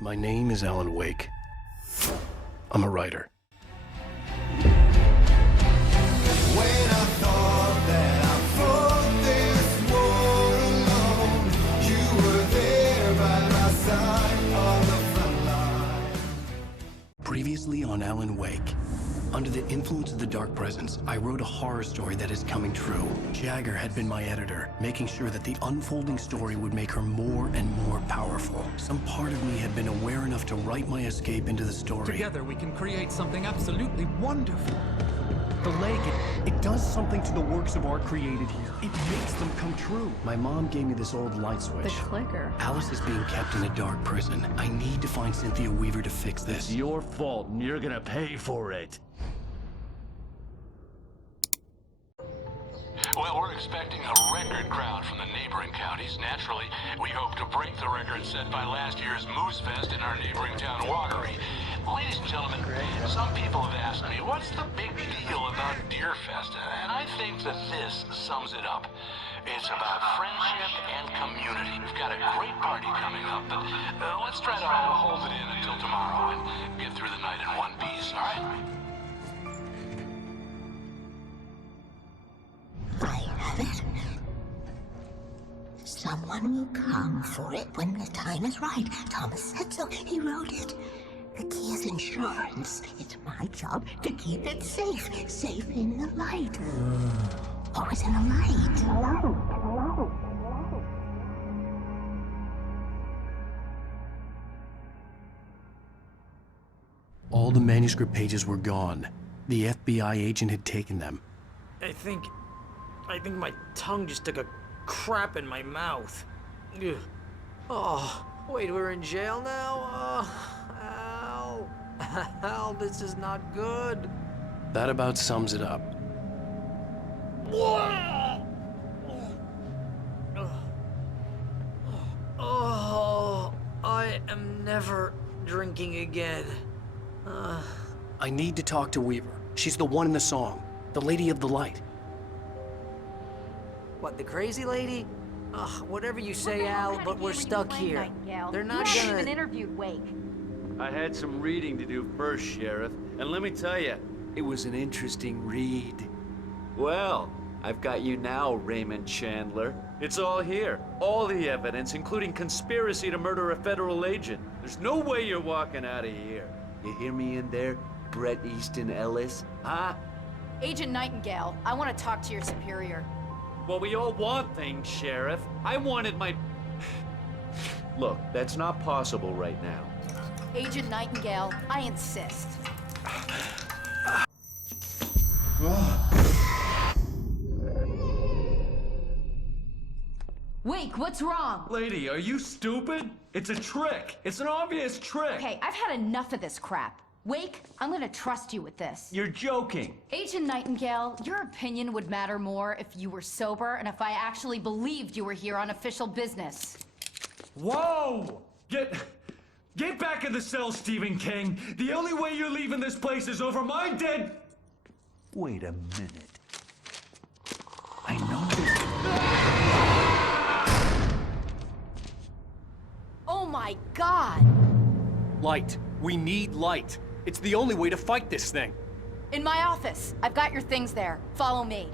My name is Alan Wake. I'm a writer. When I thought that I fought this war alone, you were there by my side on the front line. Previously on Alan Wake. Under the influence of the dark presence, I wrote a horror story that is coming true. Jagger had been my editor, making sure that the unfolding story would make her more and more powerful. Some part of me had been aware enough to write my escape into the story. Together we can create something absolutely wonderful. The lake, it does something to the works of art created here. It makes them come true. My mom gave me this old light switch. The clicker. Alice is being kept in a dark prison. I need to find Cynthia Weaver to fix this. It's your fault, and you're gonna pay for it. Well, we're expecting a record crowd from the neighboring counties. Naturally, we hope to break the record set by last year's Moose Fest in our neighboring town, Watery. Ladies and gentlemen, some people have asked me, what's the big deal about Deer Fest? And I think that this sums it up. It's about friendship and community. We've got a great party coming up, but let's try to hold it in until tomorrow and get through the night in one piece, all right? I have it. Someone will come for it when the time is right. Thomas said so. He wrote it. The key is insurance. It's my job to keep it safe. Safe in the light. Always in the light. All the manuscript pages were gone. The FBI agent had taken them. I think my tongue just took a crap in my mouth. Ugh. Oh, wait, we're in jail now? Al. Al, this is not good. That about sums it up. Oh, I am never drinking again. I need to talk to Weaver. She's the one in the song. The Lady of the Light. What, the crazy lady? Ugh, whatever you say, Al, but we're stuck here. They're not You haven't gonna... even interviewed Wake. I had some reading to do first, Sheriff, and let me tell you, it was an interesting read. Well, I've got you now, Raymond Chandler. It's all here. All the evidence, including conspiracy to murder a federal agent. There's no way you're walking out of here. You hear me in there, Bret Easton Ellis? Huh? Agent Nightingale, I want to talk to your superior. Well, we all want things, Sheriff. I wanted my... Look, that's not possible right now. Agent Nightingale, I insist. Wake, what's wrong? Lady, are you stupid? It's a trick. It's an obvious trick. Okay, I've had enough of this crap. Wake, I'm gonna trust you with this. You're joking. Agent Nightingale, your opinion would matter more if you were sober and if I actually believed you were here on official business. Whoa! Get back in the cell, Stephen King. The only way you're leaving this place is over my dead... Wait a minute. I know this... Oh my God! Light. We need light. It's the only way to fight this thing. In my office. I've got your things there. Follow me.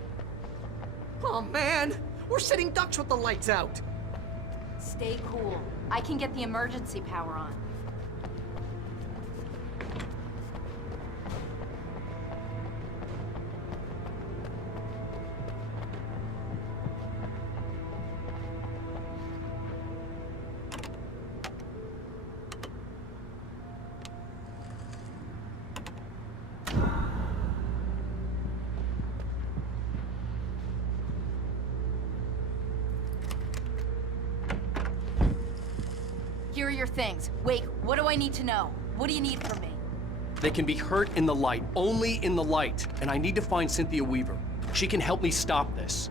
Oh, man! We're sitting ducks with the lights out! Stay cool. I can get the emergency power on. Here are your things. Wait, what do I need to know? What do you need from me? They can be hurt in the light, only in the light. And I need to find Cynthia Weaver. She can help me stop this.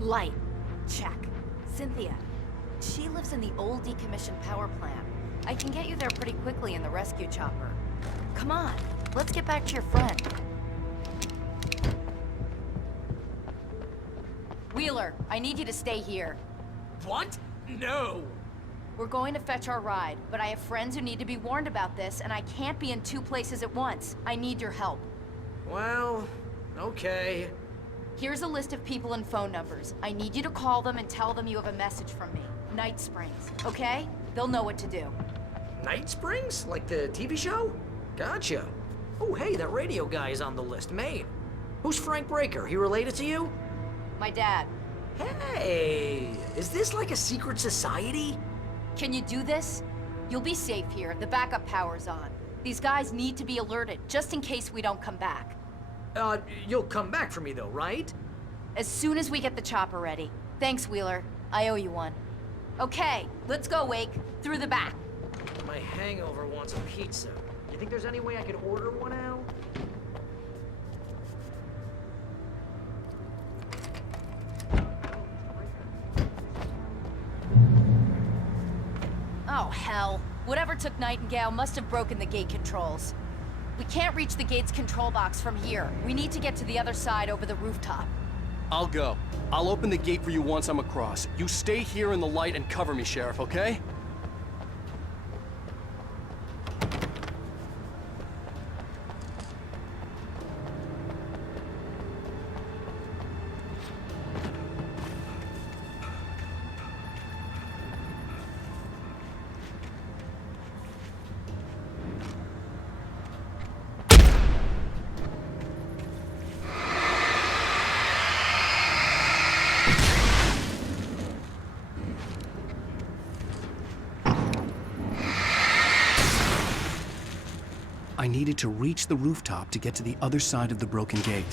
Light. Check. Cynthia. She lives in the old decommissioned power plant. I can get you there pretty quickly in the rescue chopper. Come on, let's get back to your friend. Wheeler, I need you to stay here. What? No! We're going to fetch our ride, but I have friends who need to be warned about this, and I can't be in 2 places at once. I need your help. Well, okay. Here's a list of people and phone numbers. I need you to call them and tell them you have a message from me. Night Springs, okay? They'll know what to do. Night Springs? Like the TV show? Gotcha. Oh, hey, that radio guy is on the list. Maine. Who's Frank Breaker? He related to you? My dad. Hey, is this like a secret society? Can you do this? You'll be safe here. The backup power's on. These guys need to be alerted, just in case we don't come back. You'll come back for me though, right? As soon as we get the chopper ready. Thanks, Wheeler. I owe you one. Okay, let's go, Wake. Through the back. My hangover wants a pizza. You think there's any way I could order one, Al? Oh, hell. Whatever took Nightingale must have broken the gate controls. We can't reach the gate's control box from here. We need to get to the other side over the rooftop. I'll go. I'll open the gate for you once I'm across. You stay here in the light and cover me, Sheriff, okay? I needed to reach the rooftop to get to the other side of the broken gate.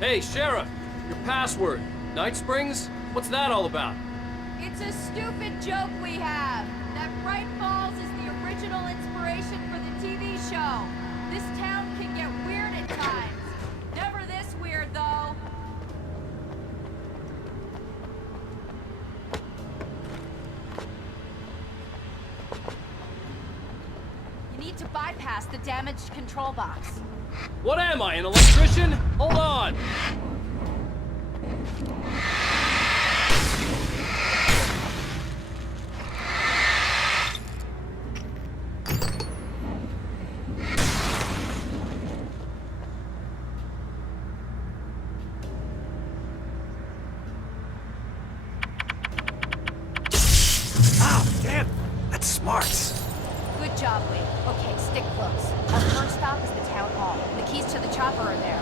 Hey, Sheriff! Your password. Night Springs? What's that all about? It's a stupid joke we have. That Bright Falls is the original inspiration for the TV show. This town can get weird at times. Never this weird, though. You need to bypass the damaged control box. What am I, an electrician? Hold on! Ow, damn! That's smart. Good job, Wade. Okay, stick close. Our first stop is the town hall. The keys to the chopper are there.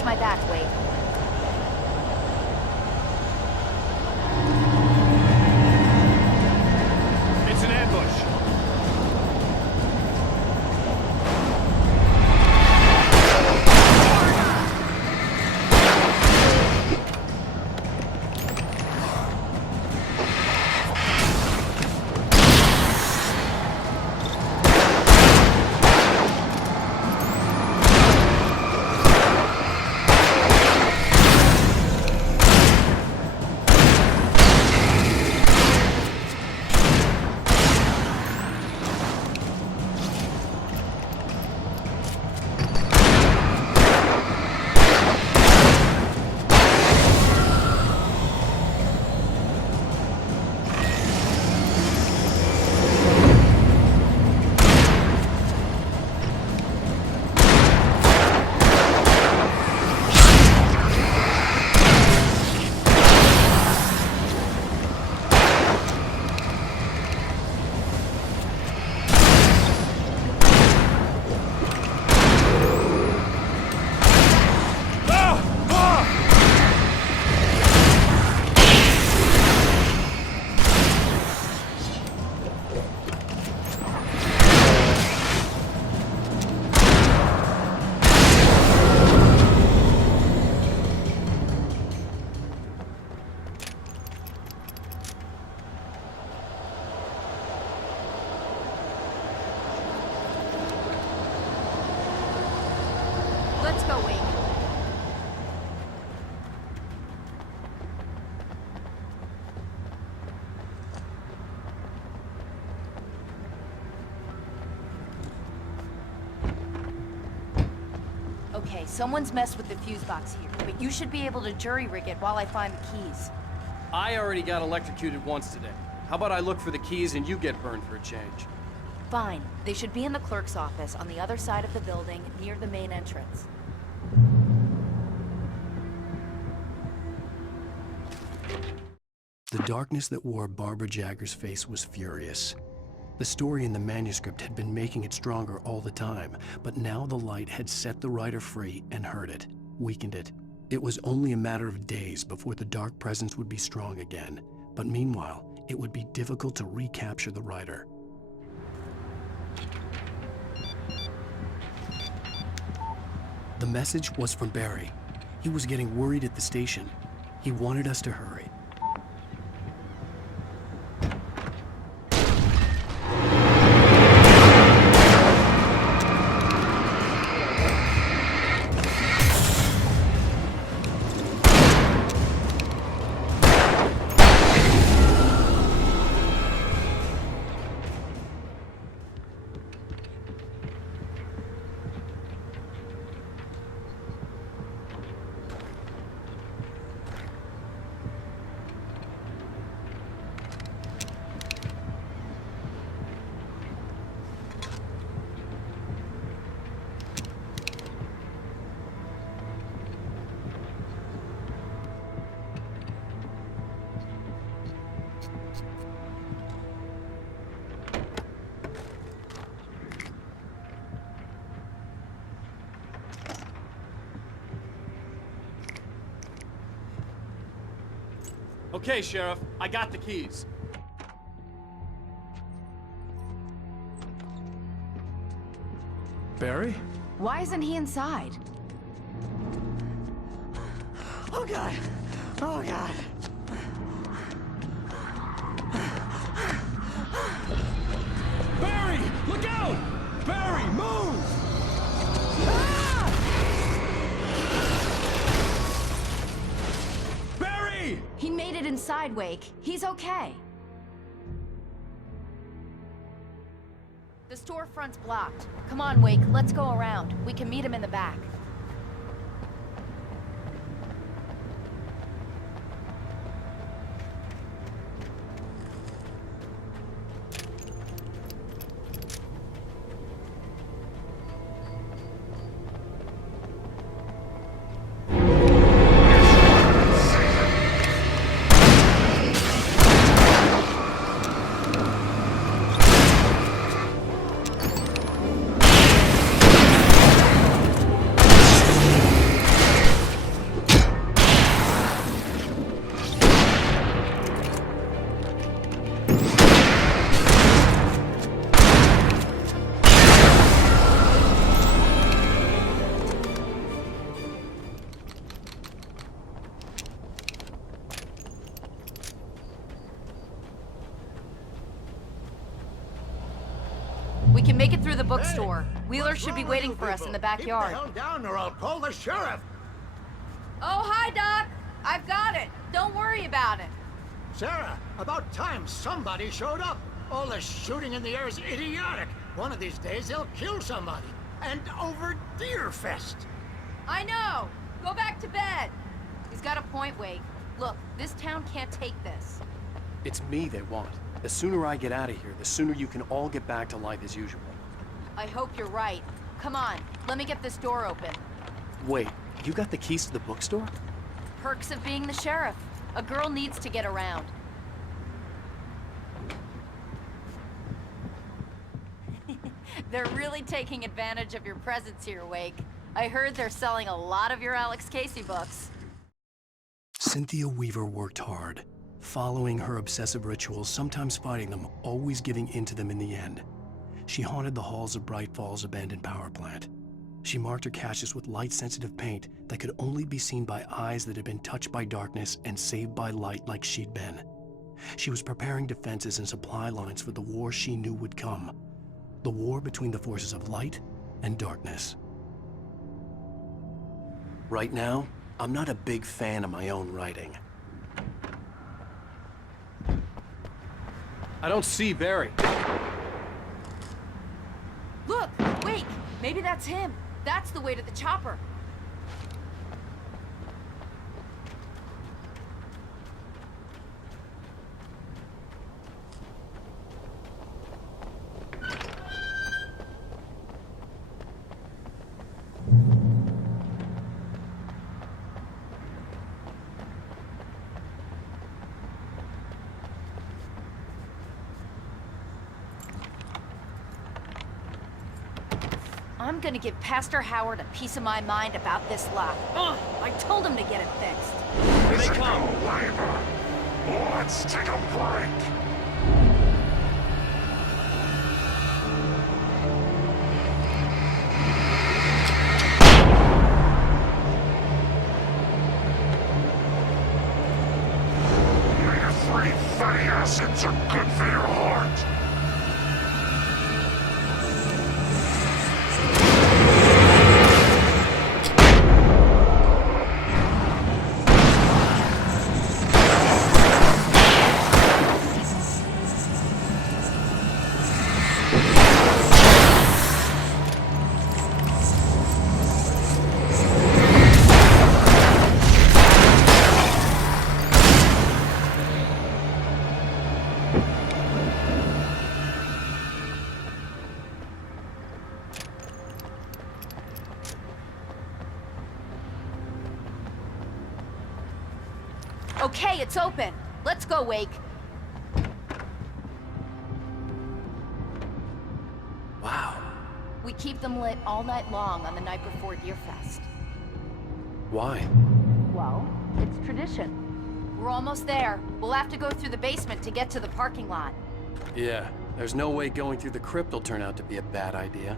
Watch my back, Wade. It's an ambush. Let's go, Wade. Okay, someone's messed with the fuse box here, but you should be able to jury-rig it while I find the keys. I already got electrocuted once today. How about I look for the keys and you get burned for a change? Fine. They should be in the clerk's office on the other side of the building, near the main entrance. The darkness that wore Barbara Jagger's face was furious. The story in the manuscript had been making it stronger all the time, but now the light had set the writer free and hurt it, weakened it. It was only a matter of days before the dark presence would be strong again, but meanwhile, it would be difficult to recapture the writer. The message was from Barry. He was getting worried at the station. He wanted us to hurry. Okay, Sheriff, I got the keys. Barry? Why isn't he inside? Oh God! Oh God! Barry, look out! Barry, move! Barry! He made it inside, Wake. He's okay. The storefront's blocked. Come on, Wake, let's go around. We can meet him in the back. We can make it through the bookstore. Wheeler should be waiting for us in the backyard. Keep the hell down or I'll call the sheriff. Oh, hi, Doc. I've got it. Don't worry about it. Sarah, about time somebody showed up. All the shooting in the air is idiotic. One of these days they'll kill somebody. And over Deerfest. I know. Go back to bed. He's got a point, Wake. Look, this town can't take this. It's me they want. The sooner I get out of here, the sooner you can all get back to life as usual. I hope you're right. Come on, let me get this door open. Wait, you got the keys to the bookstore? Perks of being the sheriff. A girl needs to get around. They're really taking advantage of your presence here, Wake. I heard they're selling a lot of your Alex Casey books. Cynthia Weaver worked hard, following her obsessive rituals, sometimes fighting them, always giving in to them in the end. She haunted the halls of Bright Falls abandoned power plant. She marked her caches with light-sensitive paint that could only be seen by eyes that had been touched by darkness and saved by light like she'd been. She was preparing defenses and supply lines for the war she knew would come. The war between the forces of light and darkness. Right now, I'm not a big fan of my own writing. I don't see Barry. Look, Wake, maybe that's him. That's the way to the chopper. I'm gonna give Pastor Howard a piece of my mind about this lock. I told him to get it fixed. Here they come! Let's take a break. Your free fatty acids are good for your heart. Okay, it's open. Let's go, Wake. Wow. We keep them lit all night long on the night before Deerfest. Why? Well, it's tradition. We're almost there. We'll have to go through the basement to get to the parking lot. Yeah, there's no way going through the crypt will turn out to be a bad idea.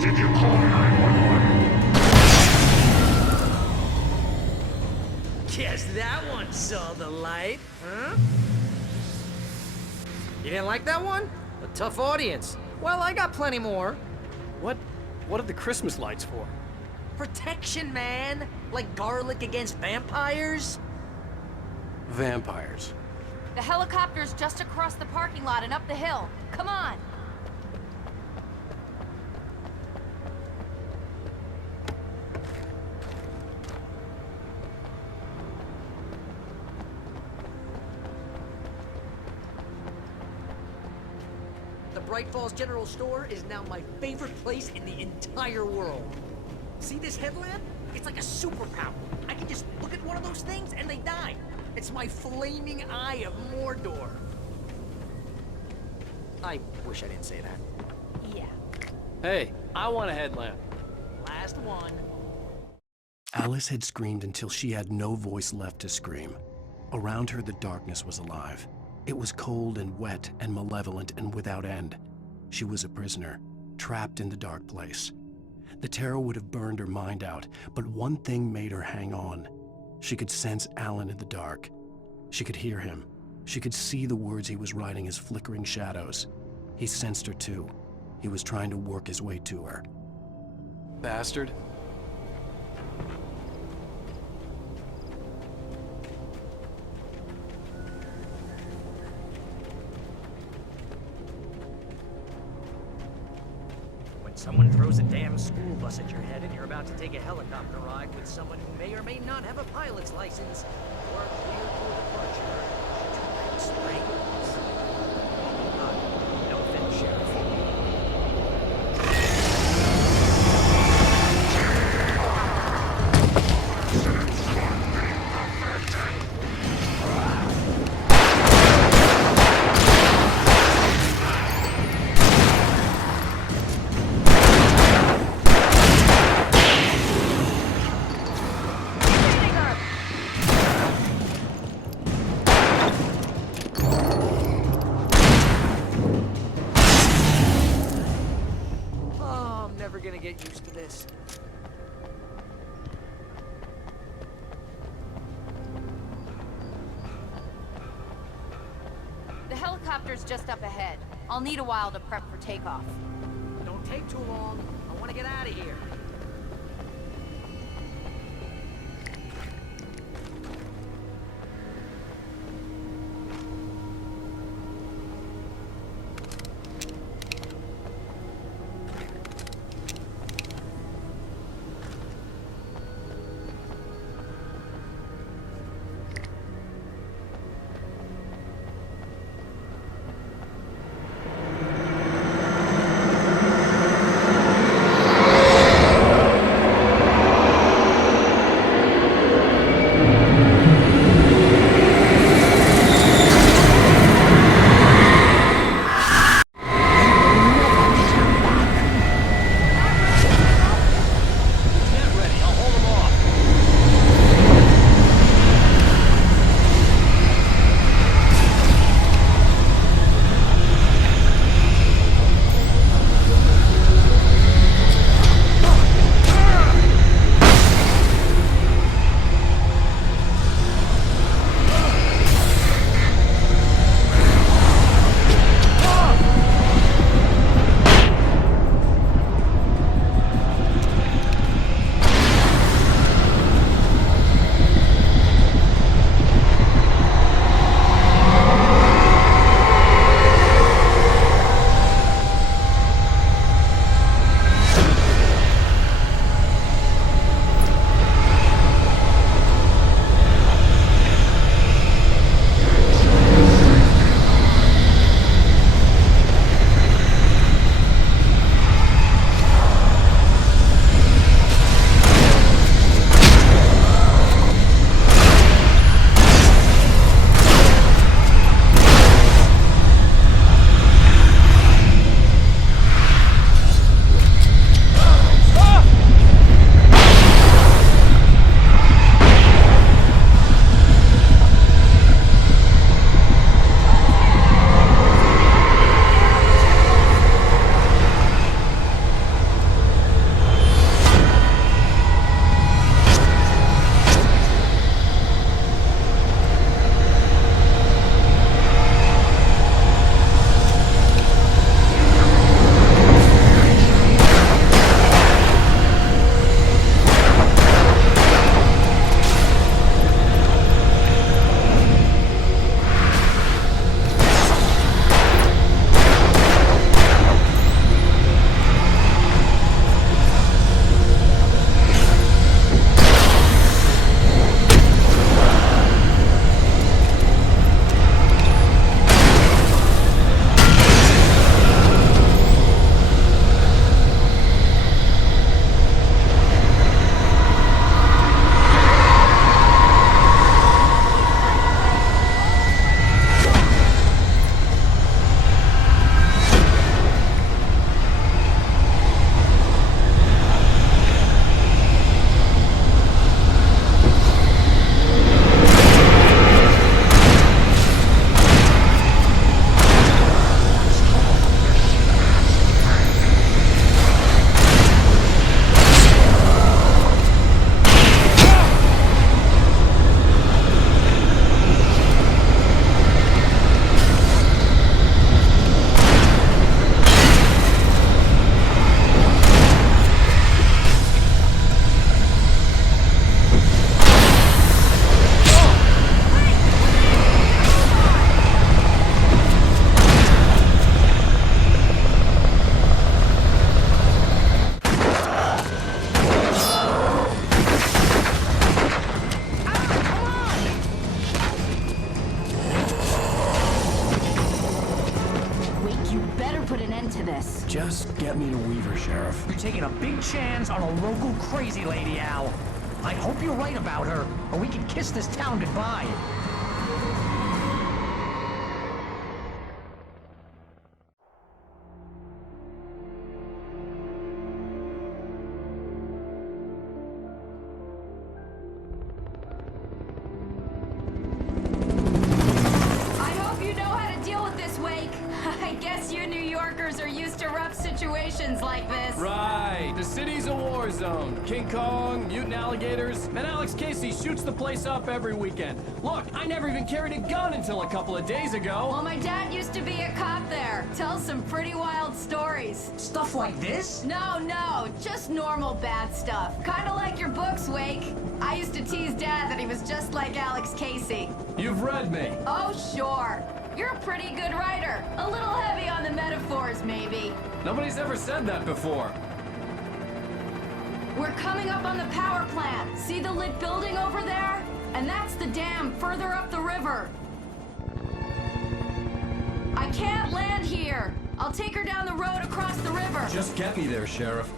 Did you call 911? Guess that one saw the light, huh? You didn't like that one? A tough audience. Well, I got plenty more. What are the Christmas lights for? Protection, man. Like garlic against vampires. Vampires. The helicopter's just across the parking lot and up the hill. Come on! The Bright Falls General Store is now my favorite place in the entire world. See this headlamp? It's like a superpower. I can just look at one of those things and they die. It's my flaming eye of Mordor. I wish I didn't say that. Yeah. Hey, I want a headlamp. Last one. Alice had screamed until she had no voice left to scream. Around her, the darkness was alive. It was cold and wet and malevolent and without end. She was a prisoner, trapped in the dark place. The terror would have burned her mind out, but one thing made her hang on. She could sense Alan in the dark. She could hear him. She could see the words he was writing as flickering shadows. He sensed her too. He was trying to work his way to her. Bastard. When someone throws a damn school bus at your head and you're about to take a helicopter ride with someone who may or may not have a pilot's license, or clear for departure to Red Springs. No offense, Sheriff. Get used to this. The helicopter's just up ahead. I'll need a while to prep for takeoff. Don't take too long. I want to get out of here. You better put an end to this. Just get me to Weaver, Sheriff. You're taking a big chance on a local crazy lady, Al. I hope you're right about her, or we can kiss this town goodbye. Like this. Right, the city's a war zone. King Kong, mutant alligators, and Alex Casey shoots the place up every weekend. Look, I never even carried a gun until a couple of days ago. Well, my dad used to be a cop there. Tells some pretty wild stories. Stuff like this? No, just normal bad stuff. Kinda like your books, Wake. I used to tease Dad that he was just like Alex Casey. You've read me. Oh, sure. You're a pretty good writer. A little heavy on the metaphors, maybe. Nobody's ever said that before. We're coming up on the power plant. See the lit building over there? And that's the dam further up the river. I can't land here. I'll take her down the road across the river. Just get me there, Sheriff.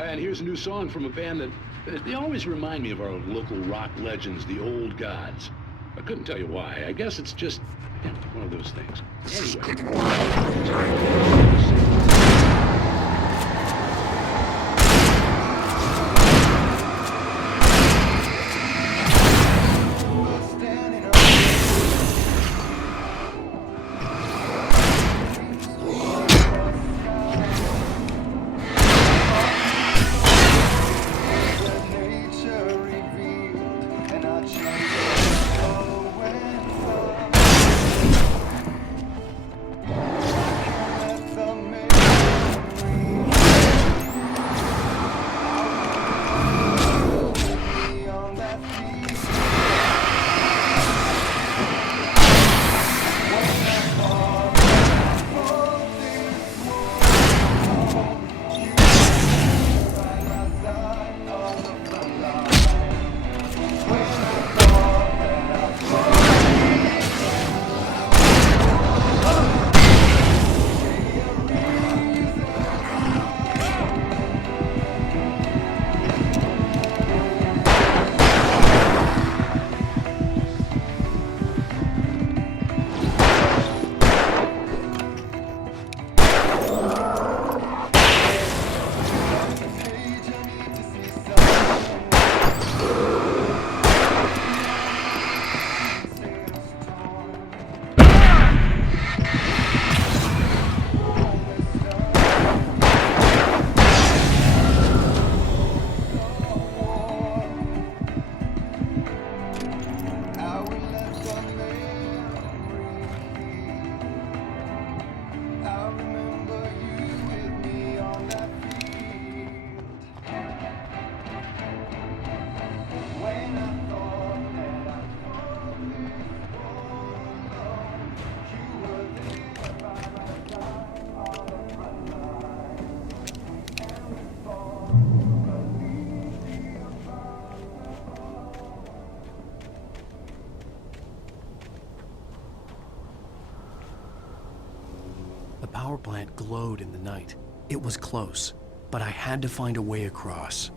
And here's a new song from a band that they always remind me of our local rock legends, the Old Gods. I couldn't tell you why. I guess it's just one of those things. The glowed in the night. It was close, but I had to find a way across.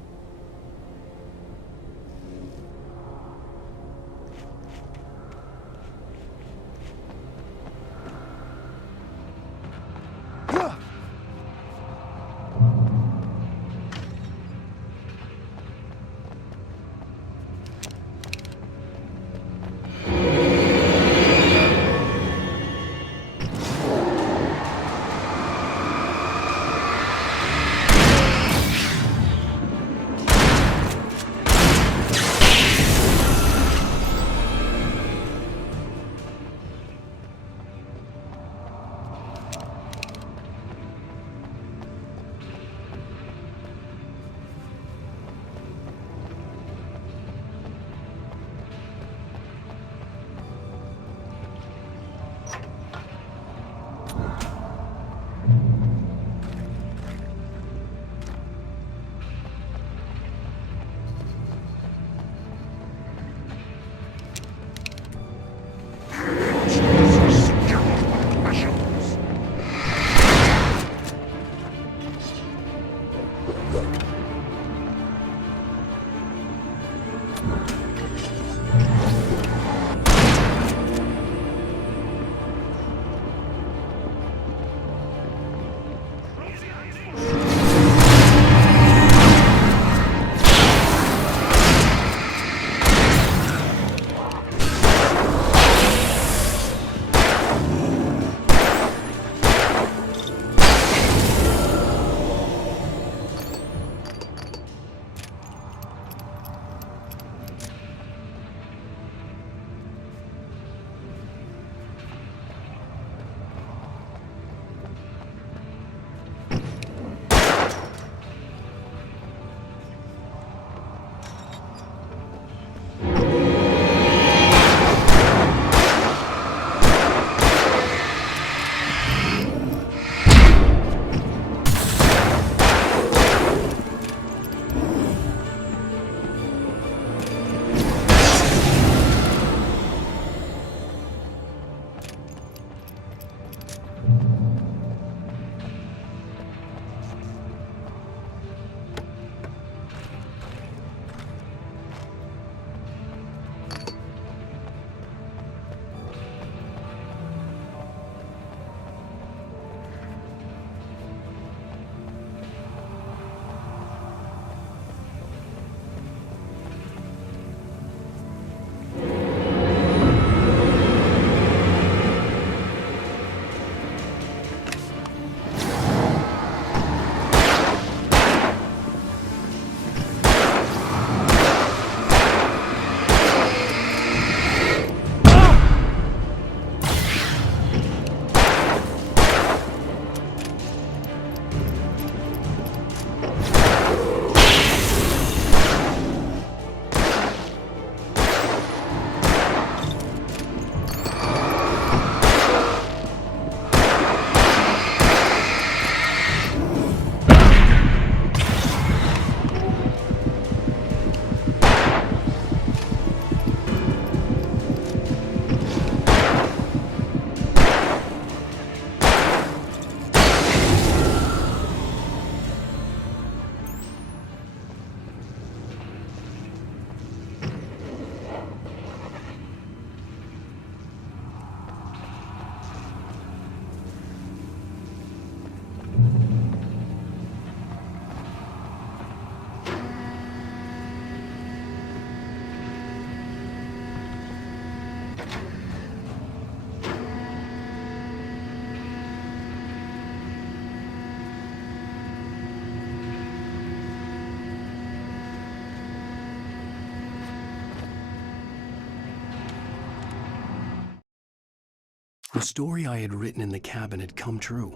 The story I had written in the cabin had come true.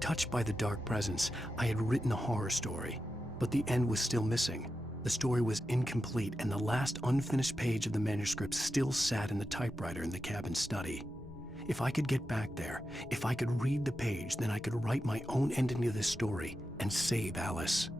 Touched by the dark presence, I had written a horror story, but the end was still missing. The story was incomplete, and the last unfinished page of the manuscript still sat in the typewriter in the cabin study. If I could get back there, if I could read the page, then I could write my own ending to this story and save Alice.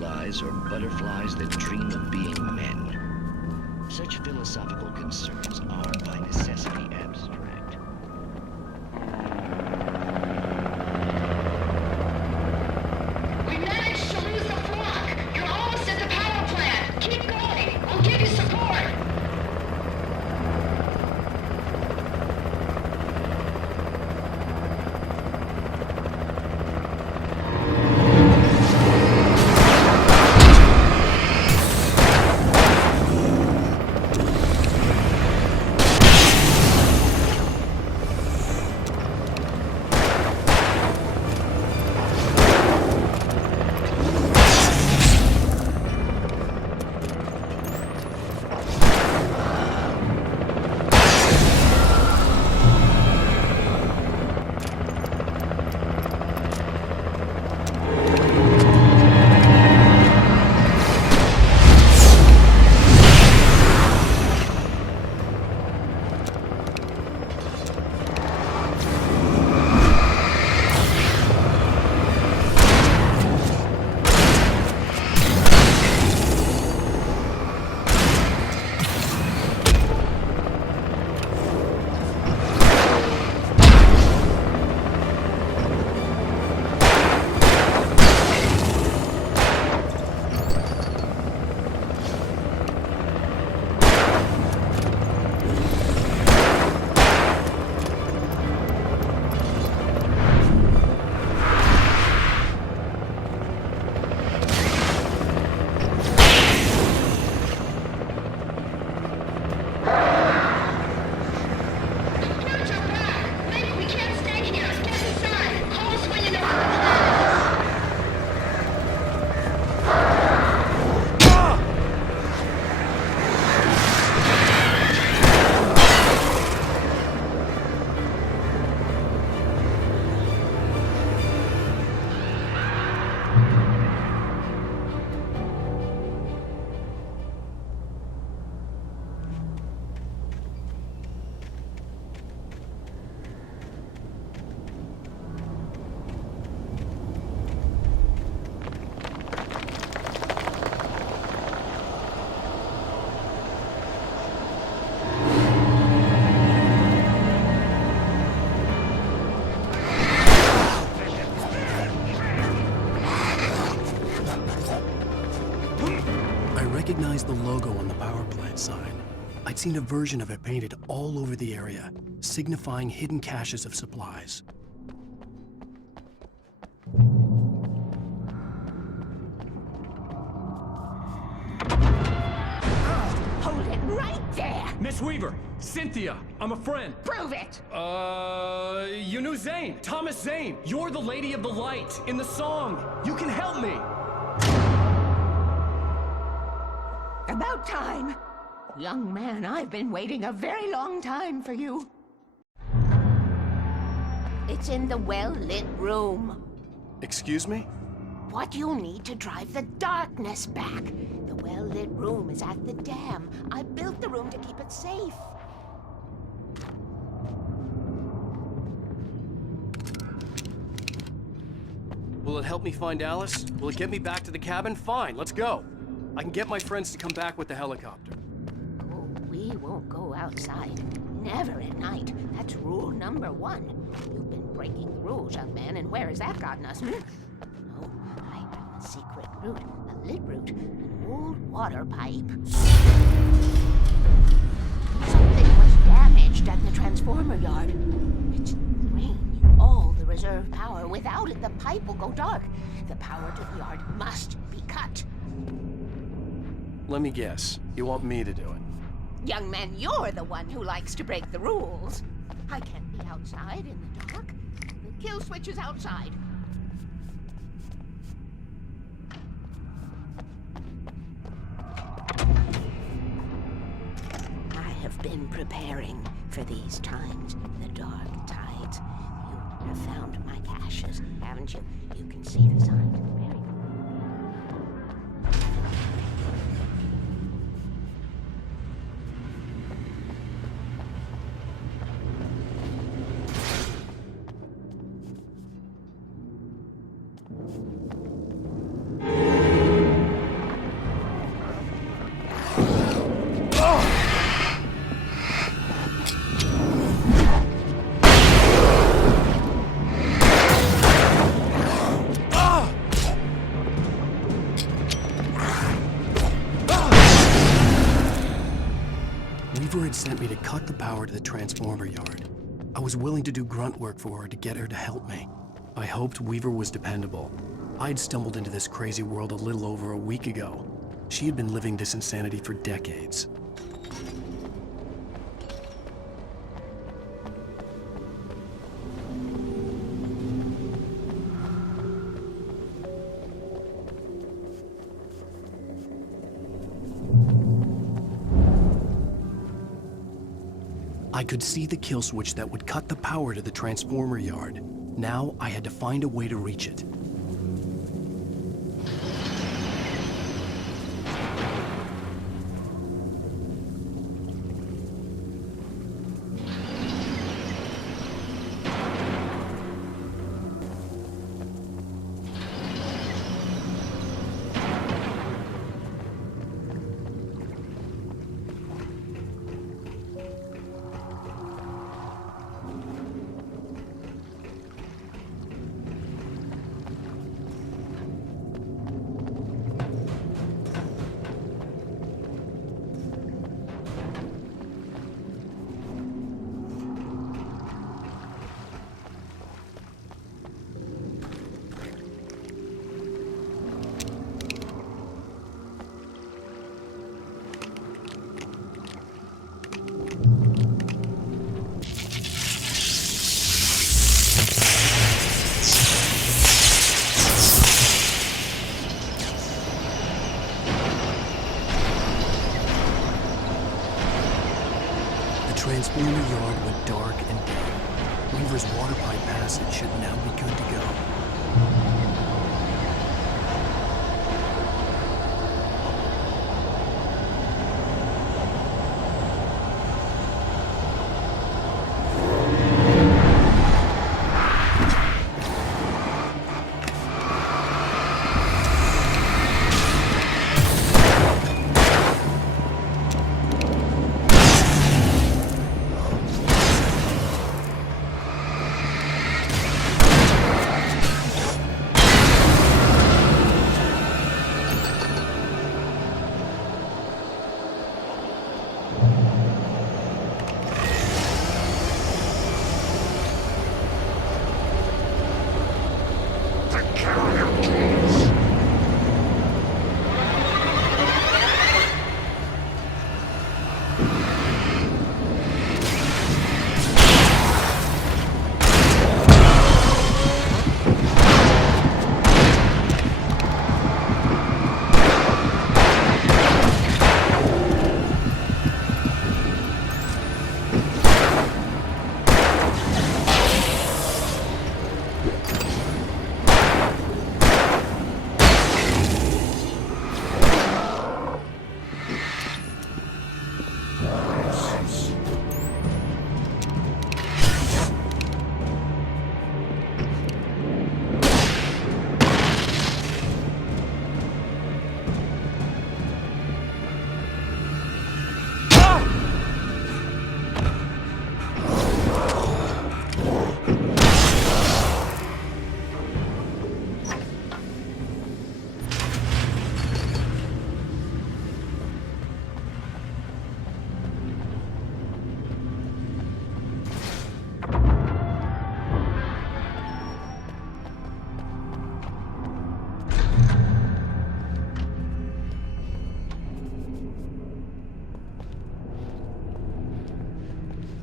butterflies or butterflies that dream of being men? Such philosophical concerns are by necessity abstract. We managed to lose the flock. You're almost at the power plant. Keep going. We'll give you support. I recognized the logo on the power plant sign. I'd seen a version of it painted all over the area, signifying hidden caches of supplies. Hold it right there! Miss Weaver, Cynthia, I'm a friend. Prove it! You knew Zane, Thomas Zane. You're the Lady of the Light in the song. You can help me. About time. Young man, I've been waiting a very long time for you. It's in the well-lit room. Excuse me? What you'll need to drive the darkness back. The well-lit room is at the dam. I built the room to keep it safe. Will it help me find Alice? Will it get me back to the cabin? Fine, let's go. I can get my friends to come back with the helicopter. Oh, we won't go outside. Never at night. That's rule number 1. You've been breaking the rules, young man, and where has that gotten us, No, I have a secret route, a lit route, an old water pipe. Something was damaged at the transformer yard. It's drained all the reserve power. Without it, the pipe will go dark. The power to the yard must be cut. Let me guess. You want me to do it? Young man, you're the one who likes to break the rules. I can't be outside in the dark. The kill switch is outside. I have been preparing for these times, the dark tides. You have found my caches, haven't you? You can see the signs. sent me to cut the power to the transformer yard. I was willing to do grunt work for her to get her to help me. I hoped Weaver was dependable. I'd stumbled into this crazy world a little over a week ago. She had been living this insanity for decades. I could see the kill switch that would cut the power to the transformer yard. Now I had to find a way to reach it. Transformer yard went dark and dead. Weaver's water pipe passage should now be good to go.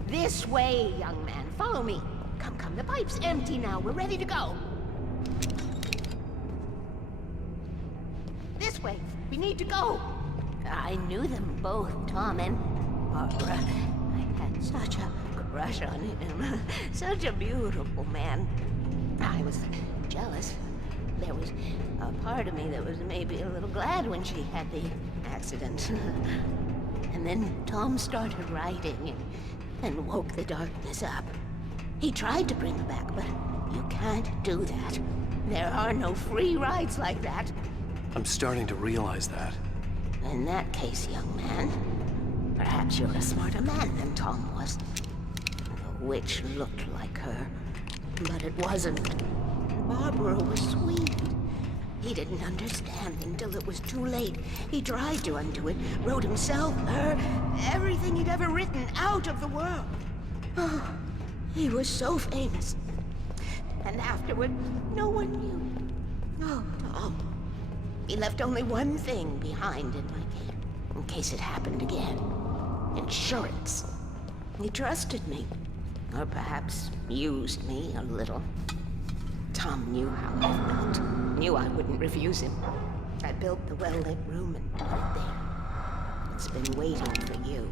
This way, young man. Follow me. Come, come. The pipe's empty now. We're ready to go. This way. We need to go. I knew them both, Tom and Barbara. I had such a crush on him. Such a beautiful man. I was jealous. There was a part of me that was maybe a little glad when she had the accident. And then Tom started writing and woke the darkness up. He tried to bring her back, but you can't do that. There are no free rides like that. I'm starting to realize that. In that case, young man, perhaps you're a smarter man than Tom was. The witch looked like her, but it wasn't. Barbara was sweet, He didn't understand until it was too late. He tried to undo it, wrote himself, her, everything he'd ever written out of the world. Oh, he was so famous. And afterward, no one knew. Oh, Tom. He left only one thing behind in my care, in case it happened again. Insurance. He trusted me. Or perhaps used me a little. Tom knew how I felt. Knew I wouldn't refuse him. I built the well-lit room and put it there. It's been waiting for you.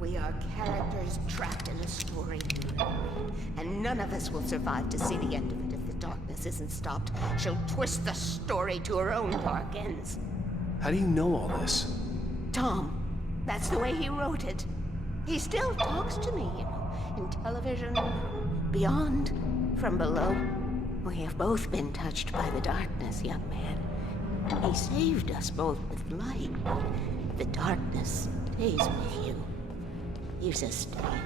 We are characters trapped in a story you know. And none of us will survive to see the end of it if the darkness isn't stopped. She'll twist the story to her own dark ends. How do you know all this? Tom, that's the way he wrote it. He still talks to me, you know, in television, beyond, from below. We have both been touched by the darkness, young man. He saved us both with light. The darkness stays with you. You sustain.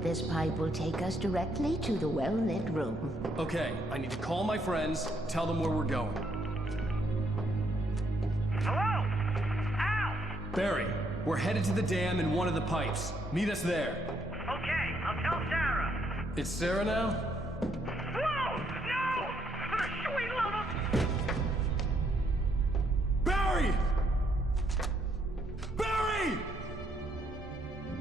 This pipe will take us directly to the well-lit room. Okay, I need to call my friends, tell them where we're going. Hello? Al! Barry, we're headed to the dam in one of the pipes. Meet us there. Okay, I'll tell Sarah. It's Sarah now? Whoa! No! For the sweet love of... Barry! Barry!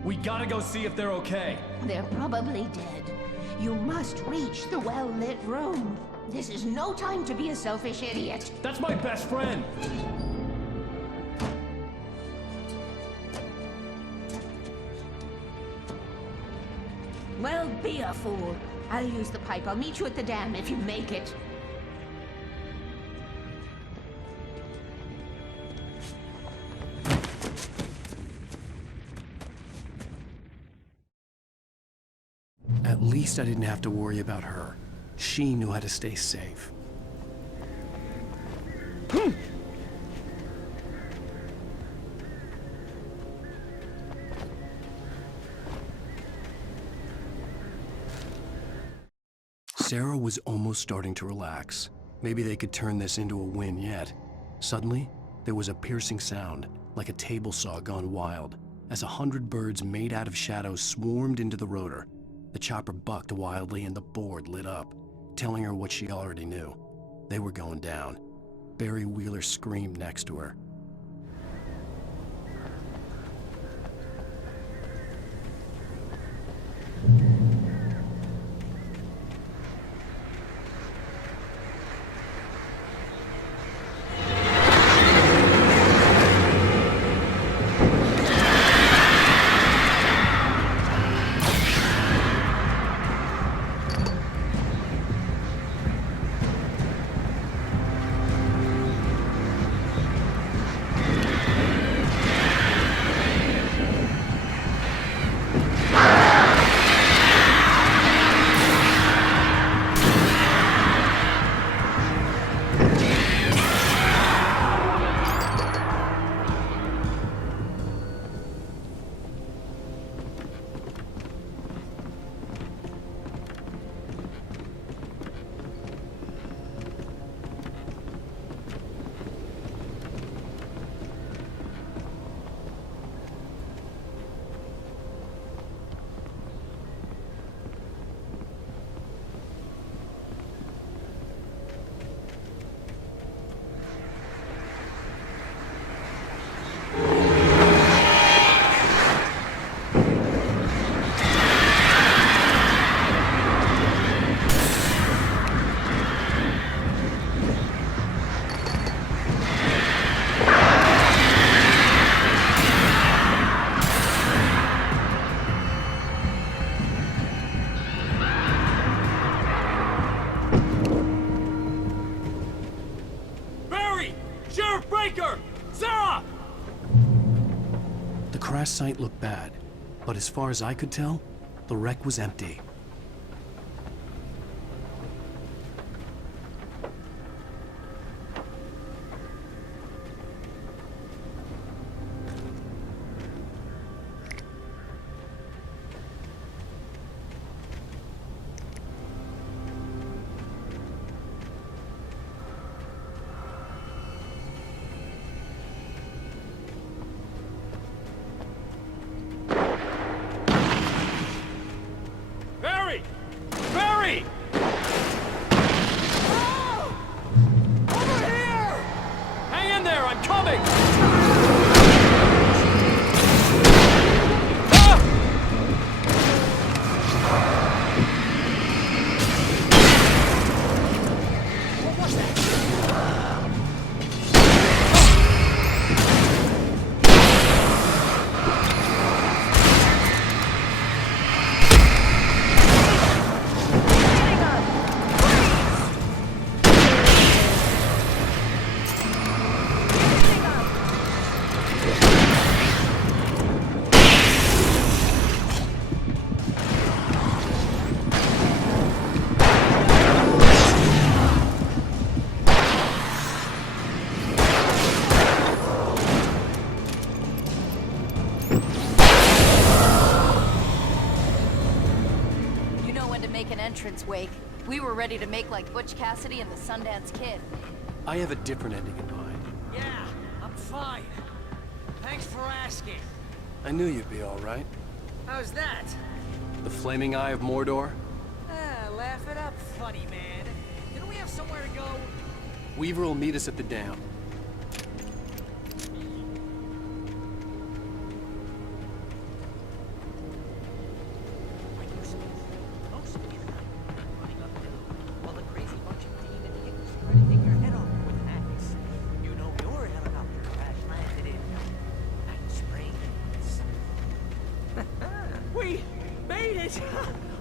We gotta go see if they're okay. They're probably dead. You must reach the well-lit room. This is no time to be a selfish idiot. That's my best friend. Well, be a fool. I'll use the pipe. I'll meet you at the dam if you make it. At least I didn't have to worry about her. She knew how to stay safe. Sarah was almost starting to relax. Maybe they could turn this into a win yet. Suddenly, there was a piercing sound, like a table saw gone wild, as 100 birds made out of shadows swarmed into the rotor. The chopper bucked wildly and the board lit up, telling her what she already knew. They were going down. Barry Wheeler screamed next to her. The crash site looked bad, but as far as I could tell, the wreck was empty. Barry! Barry! Oh! Over here! Hang in there, I'm coming! What was that? Wake. We were ready to make like Butch Cassidy and the Sundance Kid. I have a different ending in mind. Yeah, I'm fine. Thanks for asking. I knew you'd be all right. How's that? The flaming eye of Mordor? Laugh it up, funny man. Didn't we have somewhere to go? Weaver will meet us at the dam.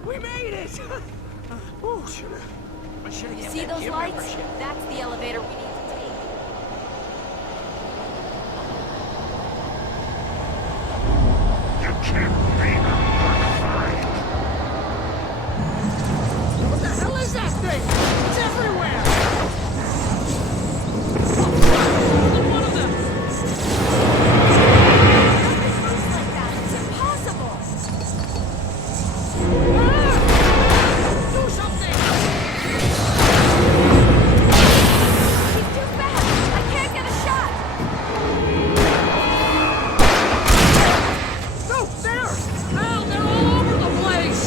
We made it! Oh, You see those lights? That's the elevator we need to take. What the hell is that thing? It's everywhere! One of them! Nothing moves like that. It's impossible. Do something! He's too fast. I can't get a shot. No, there! Al, they're all over the place!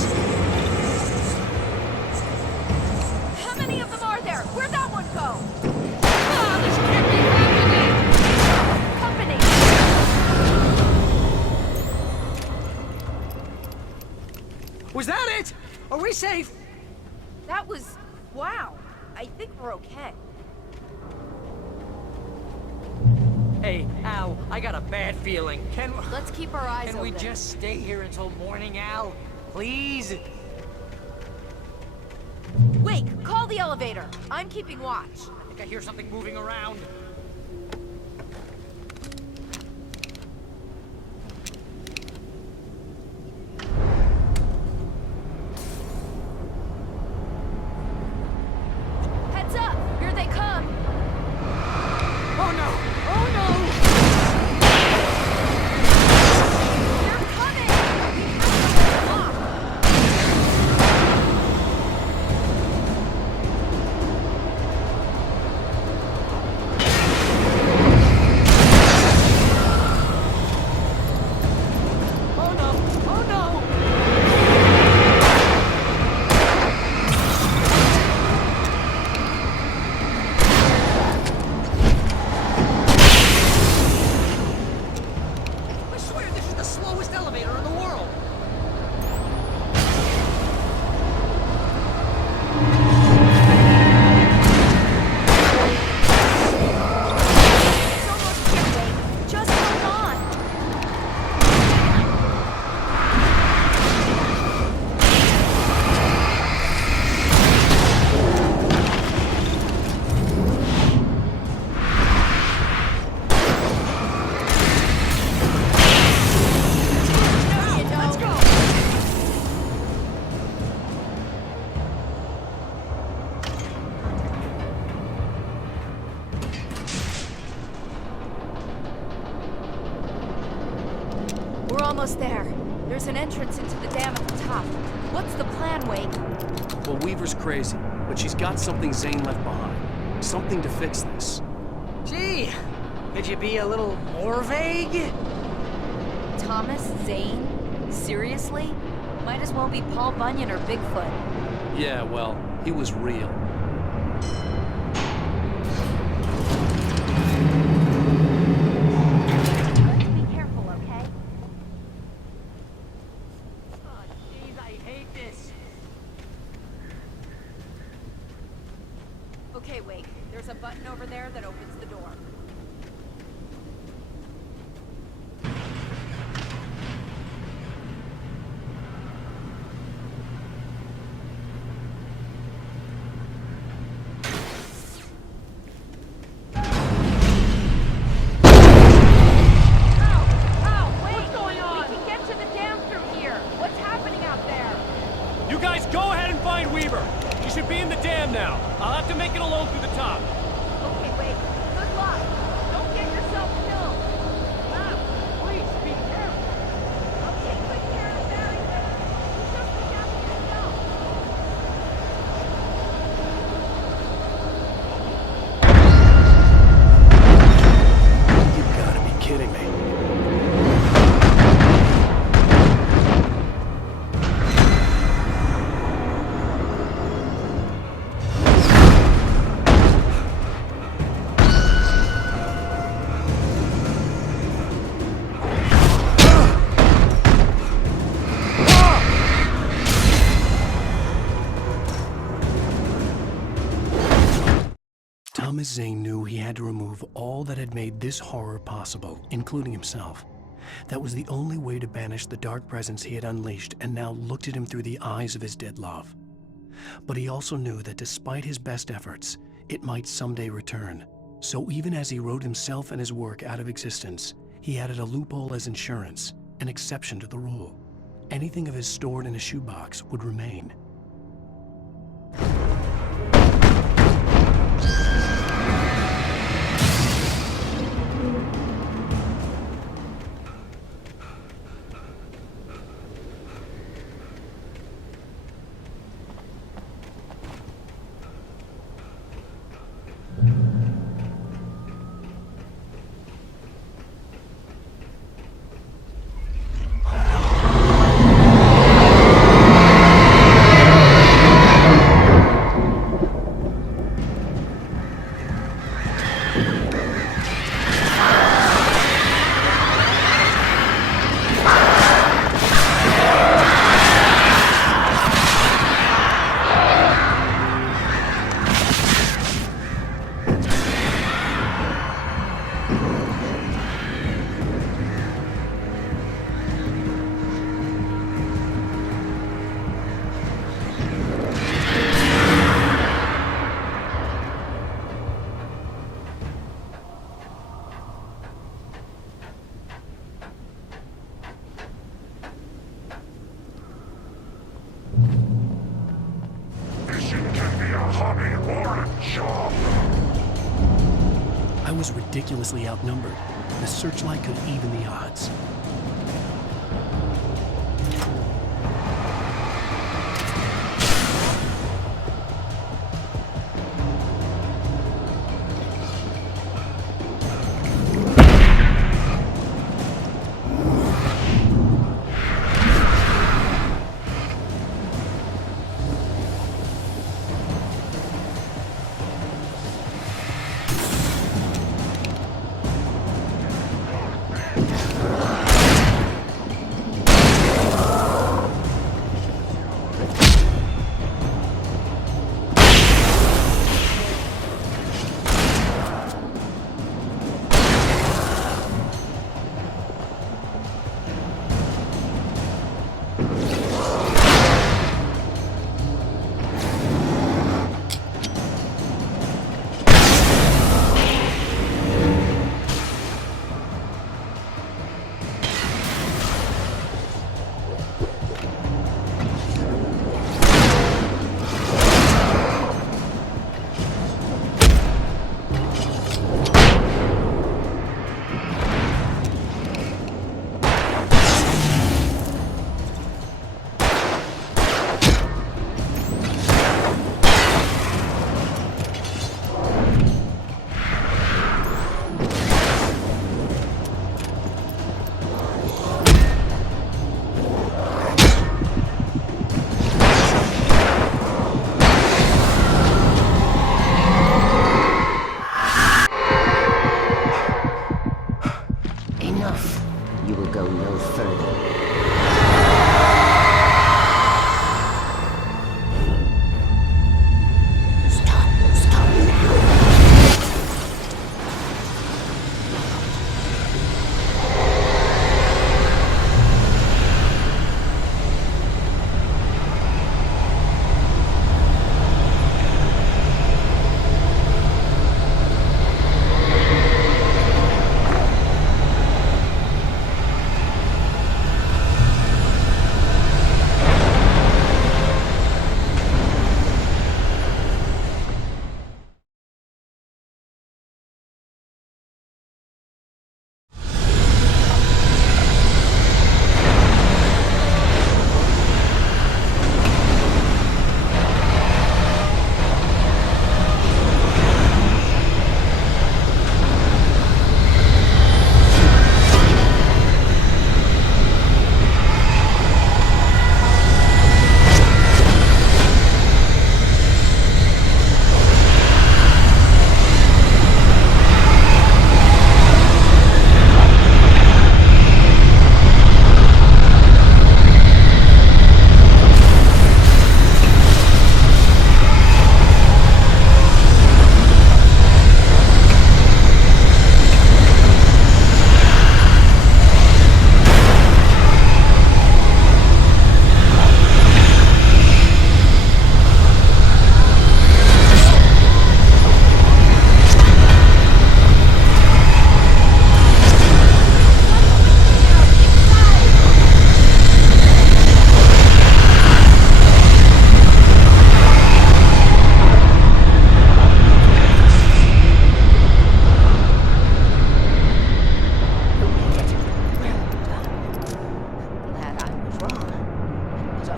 How many of them are there? Where'd that one go? Ah, this can't be happening! Company. Was that it? Are we safe? That was... wow. I think we're okay. Hey, Al, I got a bad feeling. Let's keep our eyes Can open. we just stay here until morning, Al? Please? Wake, call the elevator. I'm keeping watch. I think I hear something moving around. Heads up! Here they come! Oh no! Oh no! They're coming! We have to block. Oh no! Oh no! I swear this is the slowest elevator in the world! It's almost here, Wake. Just hold on. Let's go! We're almost there. There's an entrance into the dam at the top. What's the plan, Wake? Well, Weaver's crazy, but she's got something Zane left behind. Something to fix this. Gee, could you be a little more vague? Thomas Zane? Seriously? Might as well be Paul Bunyan or Bigfoot. Yeah, well, he was real. Let's be careful, okay? Oh, jeez, I hate this. Okay, wait. There's a button over there that opens the door. You guys go ahead and find Weaver. She should be in the dam now. I'll have to make it alone through the top. Okay, wait. Good luck. Don't get yourself killed. Please, be careful. I'll take good care of Barry later. You just look after yourself. You've got to be kidding me. Thomas Zane knew he had to remove all that had made this horror possible, including himself. That was the only way to banish the dark presence he had unleashed and now looked at him through the eyes of his dead love. But he also knew that despite his best efforts, it might someday return. So even as he wrote himself and his work out of existence, he added a loophole as insurance, an exception to the rule. Anything of his stored in a shoebox would remain. I was ridiculously outnumbered. The searchlight could even the odds.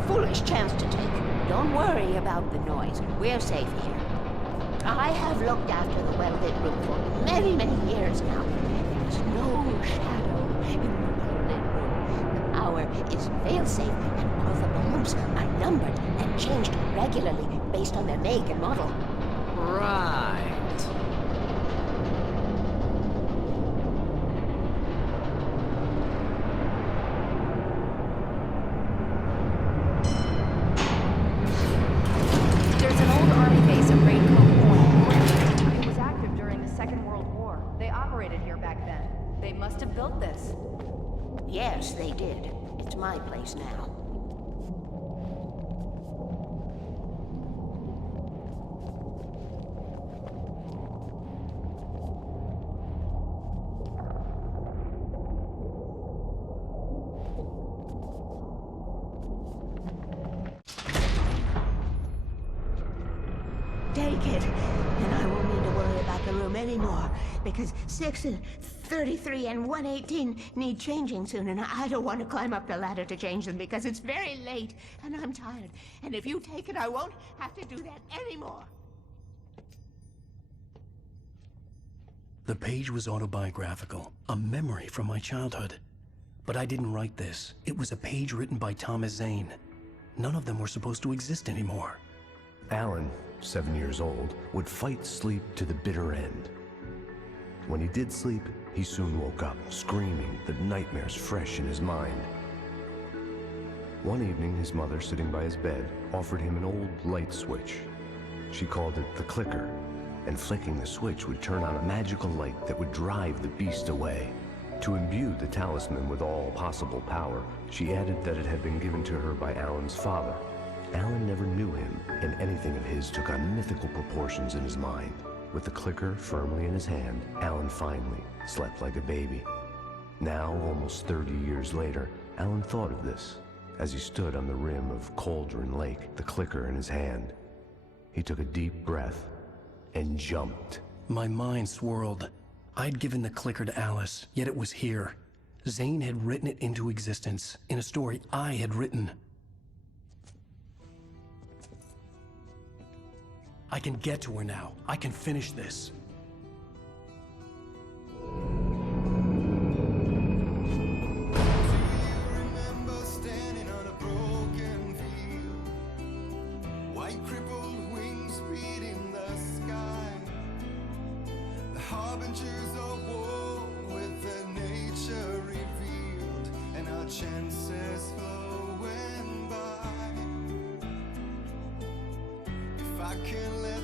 foolish chance to take. Don't worry about the noise. We're safe here. I have looked after the well-lit room for many, many years now. There's no shadow in the well-lit room. The power is fail-safe, and all the bulbs are numbered and changed regularly based on their make and model. Right. There's an old army base at Raincoat Point. It was active during the Second World War. They operated here back then. They must have built this. Yes, they did. It's my place now. Take it, and I won't need to worry about the room anymore, because 6 and 33 and 118 need changing soon, and I don't want to climb up the ladder to change them because it's very late, and I'm tired. And if you take it, I won't have to do that anymore. The page was autobiographical, a memory from my childhood. But I didn't write this. It was a page written by Thomas Zane. None of them were supposed to exist anymore. Alan, 7 years old, would fight sleep to the bitter end. When he did sleep, he soon woke up, screaming, the nightmares fresh in his mind. One evening, his mother, sitting by his bed, offered him an old light switch. She called it the clicker, and flicking the switch would turn on a magical light that would drive the beast away. To imbue the talisman with all possible power, she added that it had been given to her by Alan's father. Alan never knew him, and anything of his took on mythical proportions in his mind. With the clicker firmly in his hand, Alan finally slept like a baby. Now, almost 30 years later, Alan thought of this as he stood on the rim of Cauldron Lake, the clicker in his hand. He took a deep breath and jumped. My mind swirled. I'd given the clicker to Alice, yet it was here. Zane had written it into existence in a story I had written. I can get to her now. I can finish this. Remember standing on a broken field, white crippled wings beating the sky, the harbingers of war with their nature revealed, and our chances flowing by. If I can let